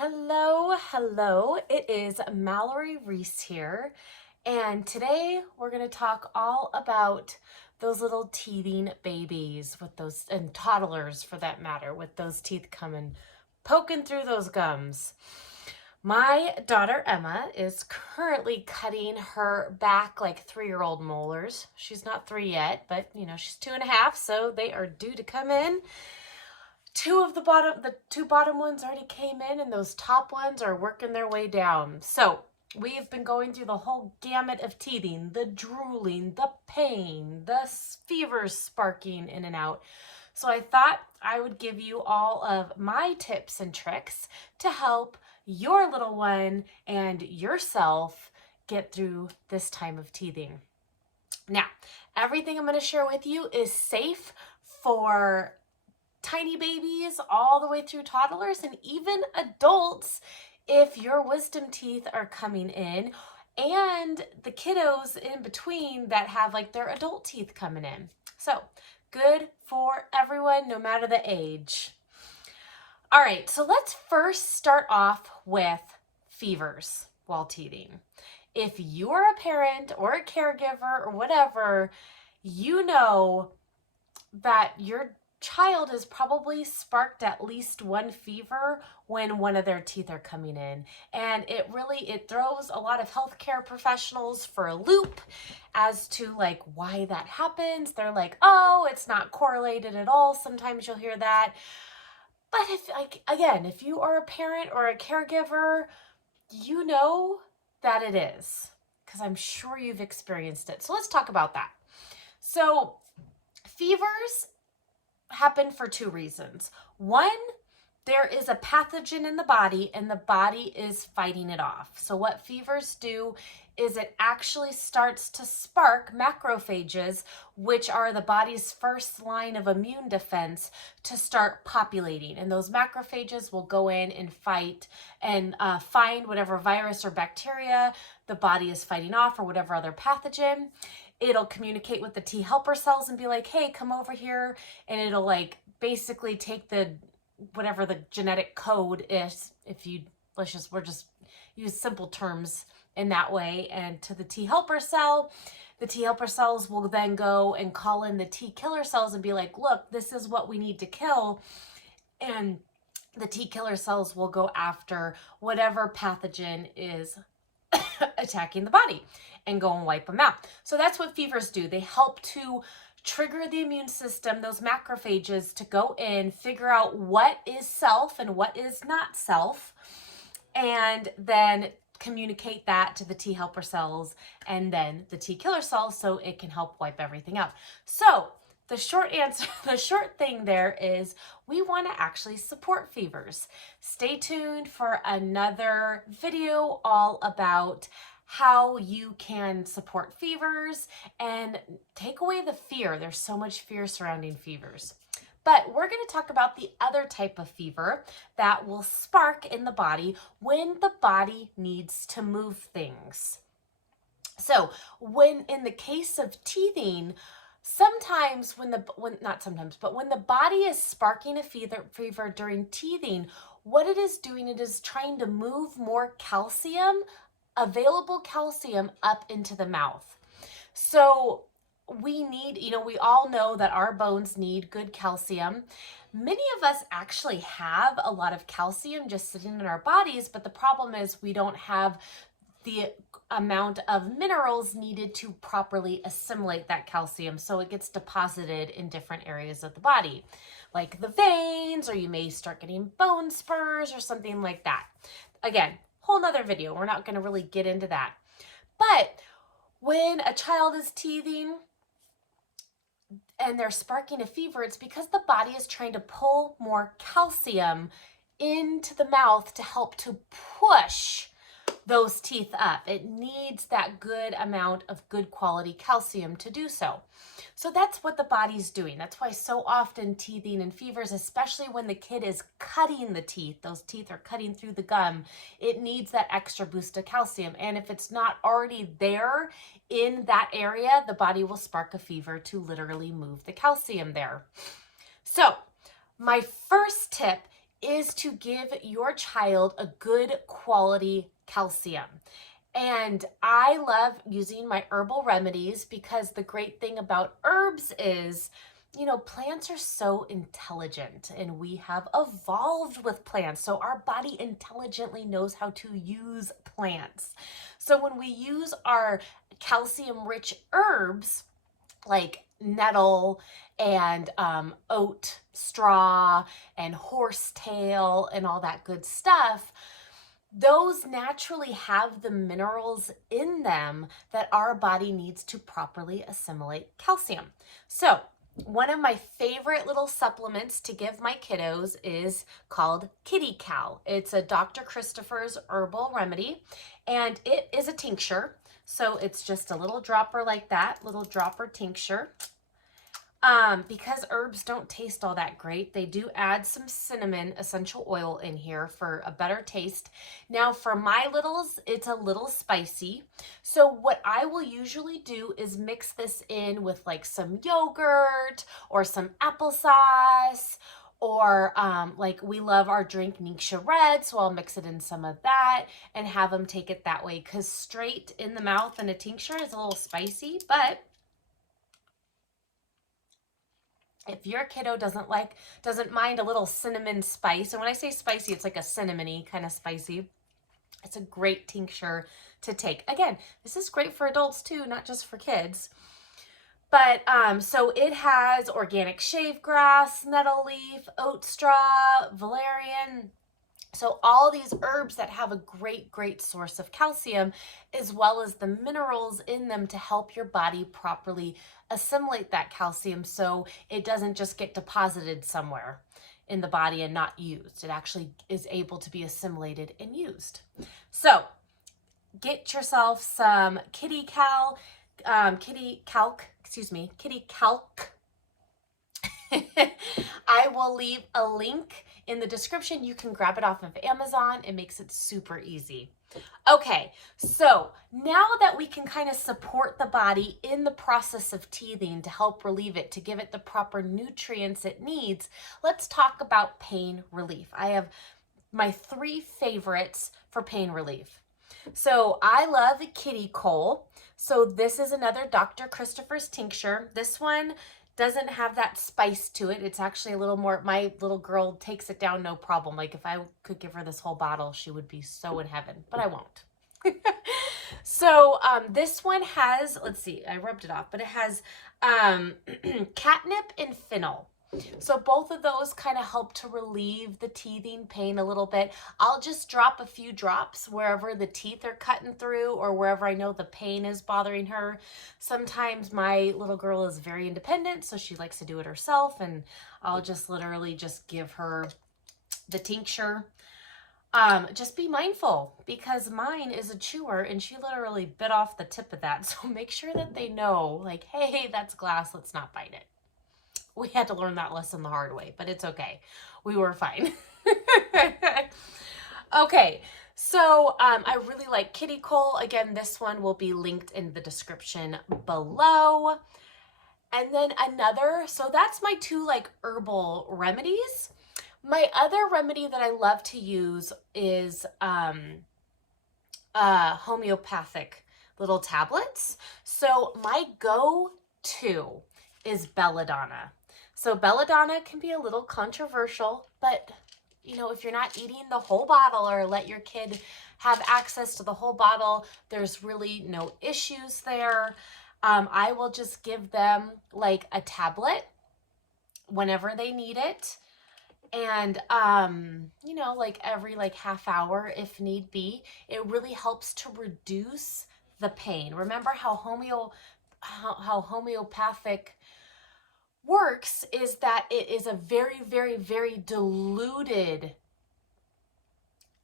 Hello. It is Mallory Reese here, and today we're going to talk all about those little teething babies with those, and toddlers for that matter, with those teeth coming poking through those gums. My daughter Emma is currently cutting her back like 3-year-old molars. She's not 3 yet, but she's 2.5, so they are due to come in. The two bottom ones already came in, and those top ones are working their way down. So we've been going through the whole gamut of teething, the drooling, the pain, the fevers sparking in and out. So I thought I would give you all of my tips and tricks to help your little one and yourself get through this time of teething. Now, everything I'm going to share with you is safe for tiny babies all the way through toddlers and even adults if your wisdom teeth are coming in, and the kiddos in between that have like their adult teeth coming in. So good for everyone, no matter the age. All right, so let's first start off with fevers while teething. If you're a parent or a caregiver or whatever, you know that your child has probably sparked at least one fever when one of their teeth are coming in. And it throws a lot of healthcare professionals for a loop as to like why that happens. They're like, oh, it's not correlated at all. Sometimes you'll hear that. But if you are a parent or a caregiver, you know that it is, because I'm sure you've experienced it. So let's talk about that. So fevers happen for two reasons. One, there is a pathogen in the body and the body is fighting it off. So what fevers do is it actually starts to spark macrophages, which are the body's first line of immune defense, to start populating. And those macrophages will go in and fight and find whatever virus or bacteria the body is fighting off, or whatever other pathogen. It'll communicate with the T helper cells and be like, hey, come over here. And it'll like basically take whatever the genetic code is, we're just use simple terms in that way, and to the T helper cell. The T helper cells will then go and call in the T killer cells and be like, look, this is what we need to kill. And the T killer cells will go after whatever pathogen is attacking the body and go and wipe them out. So that's what fevers do. They help to trigger the immune system, those macrophages, to go in, figure out what is self and what is not self, and then communicate that to the T helper cells and then the T killer cells so it can help wipe everything out. So the short thing there is we want to actually support fevers. Stay tuned for another video all about how you can support fevers and take away the fear. There's so much fear surrounding fevers. But we're going to talk about the other type of fever that will spark in the body when the body needs to move things. So when in the case of teething, when the body is sparking a fever during teething, what it is doing, it is trying to move more calcium, available calcium, up into the mouth. So we all know that our bones need good calcium. Many of us actually have a lot of calcium just sitting in our bodies, but the problem is we don't have the amount of minerals needed to properly assimilate that calcium. So it gets deposited in different areas of the body, like the veins, or you may start getting bone spurs or something like that. Again, whole nother video. We're not going to really get into that. But when a child is teething and they're sparking a fever, it's because the body is trying to pull more calcium into the mouth to help to push those teeth up. It needs that good amount of good quality calcium to do so. So that's what the body's doing. That's why so often teething and fevers, especially when the kid is cutting the teeth, those teeth are cutting through the gum, it needs that extra boost of calcium. And if it's not already there in that area, the body will spark a fever to literally move the calcium there. So my first tip is to give your child a good quality calcium. And I love using my herbal remedies because the great thing about herbs is, you know, plants are so intelligent and we have evolved with plants. So our body intelligently knows how to use plants. So when we use our calcium-rich herbs like nettle and oat straw and horsetail and all that good stuff, those naturally have the minerals in them that our body needs to properly assimilate calcium. So one of my favorite little supplements to give my kiddos is called Kid-E-Cal. It's a Dr. Christopher's herbal remedy, and it is a tincture. So it's just a little dropper like that, little dropper tincture. Because herbs don't taste all that great, they do add some cinnamon essential oil in here for a better taste. Now for my littles, it's a little spicy. So what I will usually do is mix this in with like some yogurt or some applesauce, or like we love our drink Ningxia Red, so I'll mix it in some of that and have them take it that way, because straight in the mouth in a tincture is a little spicy, but if your kiddo doesn't mind a little cinnamon spice, and when I say spicy, it's like a cinnamony kind of spicy, it's a great tincture to take. Again, this is great for adults too, not just for kids. But so it has organic shave grass, nettle leaf, oat straw, valerian. So all these herbs that have a great source of calcium, as well as the minerals in them to help your body properly assimilate that calcium so it doesn't just get deposited somewhere in the body and not used. It actually is able to be assimilated and used. So get yourself some Kid-E-Cal, Kid-E-Calc, Kid-E-Calc. I will leave a link in the description. You can grab it off of Amazon. It makes it super easy. Okay, so now that we can kind of support the body in the process of teething to help relieve it, to give it the proper nutrients it needs, let's talk about pain relief. I have my 3 favorites for pain relief. So I love Kid-E-Col. So this is another Dr. Christopher's tincture. This one doesn't have that spice to it. It's actually a little more, my little girl takes it down no problem. Like if I could give her this whole bottle, she would be so in heaven, but I won't. So this one has, let's see, I rubbed it off, but it has catnip and fennel. So both of those kind of help to relieve the teething pain a little bit. I'll just drop a few drops wherever the teeth are cutting through or wherever I know the pain is bothering her. Sometimes my little girl is very independent, so she likes to do it herself, and I'll just literally just give her the tincture. Just be mindful, because mine is a chewer and she literally bit off the tip of that. So make sure that they know, like, hey, that's glass, let's not bite it. We had to learn that lesson the hard way, but it's okay. We were fine. Okay, so I really like Kid-E-Col. Again, this one will be linked in the description below. And then another, so that's my 2 like herbal remedies. My other remedy that I love to use is homeopathic little tablets. So my go-to is Belladonna. So Belladonna can be a little controversial, but you know, if you're not eating the whole bottle or let your kid have access to the whole bottle, there's really no issues there. I will just give them like a tablet whenever they need it. And, you know, like every like half hour if need be. It really helps to reduce the pain. Remember how homeopathic works is that it is a very diluted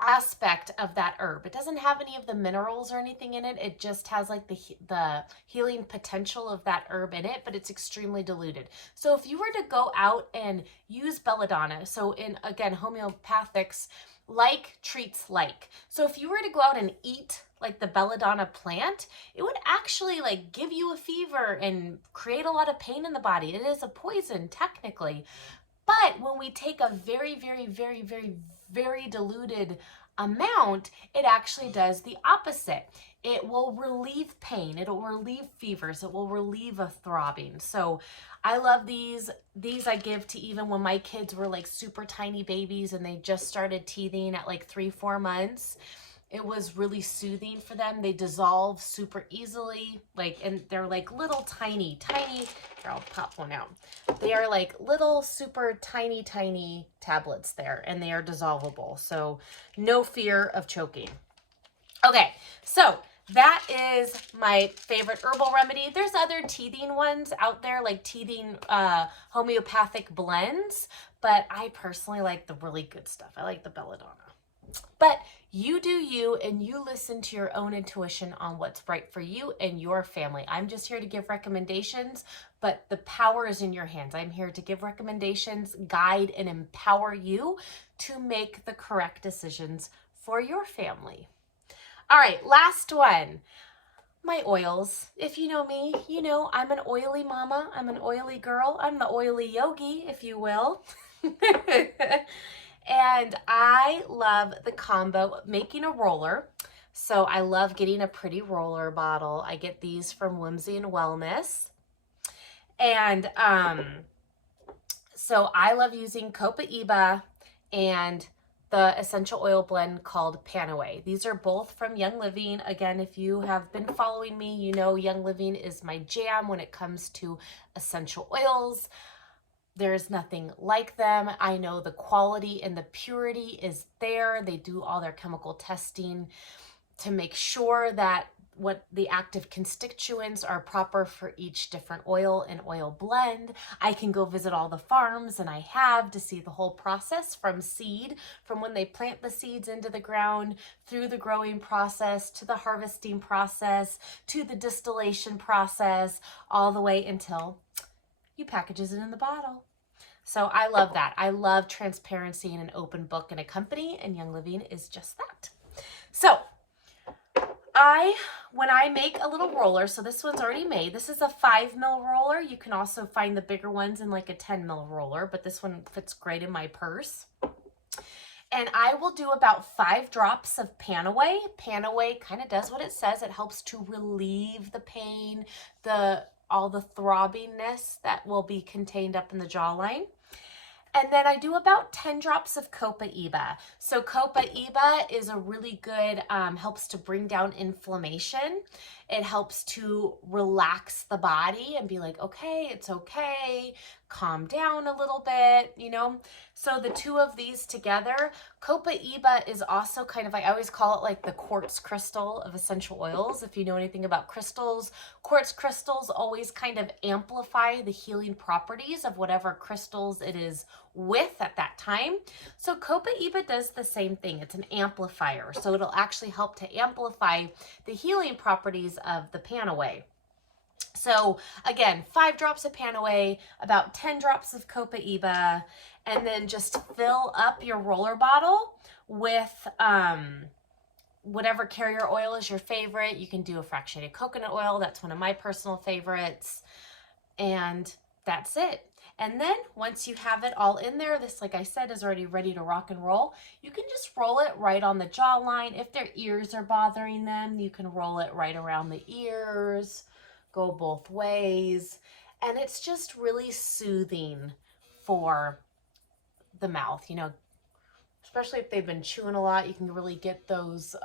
aspect of that herb. It doesn't have any of the minerals or anything in it. It just has like the healing potential of that herb in it, but it's extremely diluted. So if you were to go out and use Belladonna, so in, again, homeopathics, like treats like. So if you were to go out and eat like the Belladonna plant, it would actually like give you a fever and create a lot of pain in the body. It is a poison technically, But when we take a very, very, very, very, very diluted amount, it actually does the opposite. It will relieve pain. It will relieve fevers. It will relieve a throbbing. So I love these. These I give to even when my kids were like super tiny babies and they just started teething at like 3-4 months. It was really soothing for them. They dissolve super easily, and they're like little tiny. Here, I'll pop one out. They are like little super tiny tablets there, and they are dissolvable. So no fear of choking. Okay, so that is my favorite herbal remedy. There's other teething ones out there, like teething homeopathic blends, but I personally like the really good stuff. I like the Belladonna. But you do you, and you listen to your own intuition on what's right for you and your family. I'm just here to give recommendations, but the power is in your hands. I'm here to give recommendations, guide, and empower you to make the correct decisions for your family. All right, last one. My oils. If you know me, you know I'm an oily mama. I'm an oily girl. I'm the oily yogi, if you will. And I love the combo of making a roller. So I love getting a pretty roller bottle. I get these from Whimsy and Wellness. And so I love using Copa and the essential oil blend called Panaway. These are both from Young Living. Again, if you have been following me, you know Young Living is my jam when it comes to essential oils. There's nothing like them. I know the quality and the purity is there. They do all their chemical testing to make sure that what the active constituents are proper for each different oil and oil blend. I can go visit all the farms, and I have, to see the whole process from seed, from when they plant the seeds into the ground, through the growing process, to the harvesting process, to the distillation process, all the way until you packages it in the bottle. So I love that. I love transparency and an open book in a company, and Young Living is just that. So when I make a little roller, so this one's already made. This is a 5 ml roller. You can also find the bigger ones in like a 10 ml roller, but this one fits great in my purse. And I will do about 5 drops of Panaway. Panaway kind of does what it says. It helps to relieve the pain, all the throbbingness that will be contained up in the jawline. And then I do about 10 drops of Copa. So Copa is a really good, helps to bring down inflammation. It helps to relax the body and be like, okay, it's okay, calm down a little bit, you know. So the two of these together, Copa is also kind of, I always call it like the quartz crystal of essential oils. If you know anything about crystals, quartz crystals always kind of amplify the healing properties of whatever crystals it is with at that time. So Copa does the same thing. It's an amplifier. So it'll actually help to amplify the healing properties of the Panaway. So again, 5 drops of Panaway, about 10 drops of Copa, and then just fill up your roller bottle with whatever carrier oil is your favorite. You can do a fractionated coconut oil. That's one of my personal favorites. And that's it. And then once you have it all in there, this, like I said, is already ready to rock and roll. You can just roll it right on the jawline. If their ears are bothering them, you can roll it right around the ears, go both ways. And it's just really soothing for the mouth, you know, especially if they've been chewing a lot. You can really get those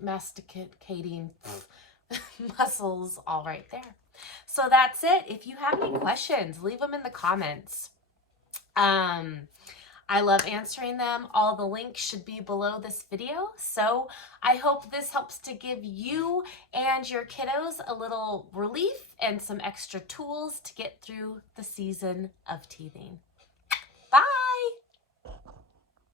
masticating muscles all right there. So that's it. If you have any questions, leave them in the comments. I love answering them. All the links should be below this video. So I hope this helps to give you and your kiddos a little relief and some extra tools to get through the season of teething.